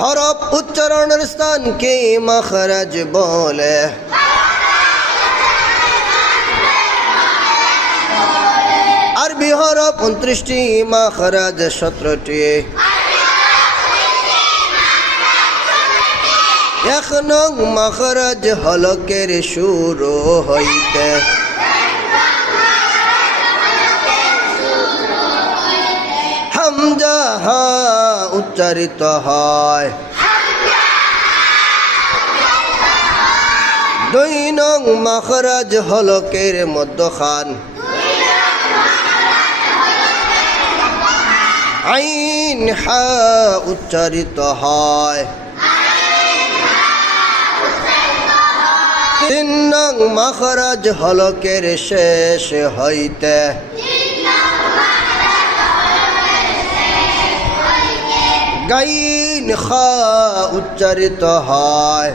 হরফ উচ্চারণের স্থানকে মাখরাজ বলে। আরবি হরফ 29টি, মাখরাজ 17টি। 1 নং মাখরাজ হলকের শুরু হইতে। হামজা হা উচ্চারিত হয়। 2 নং মাখরাজ হলকের মধ্যখান। আইন হা উচ্চারিত হয়। 3 নং মাখরাজ হলকের শেষ হইতে। গাইন খা উচ্চারিত হয়।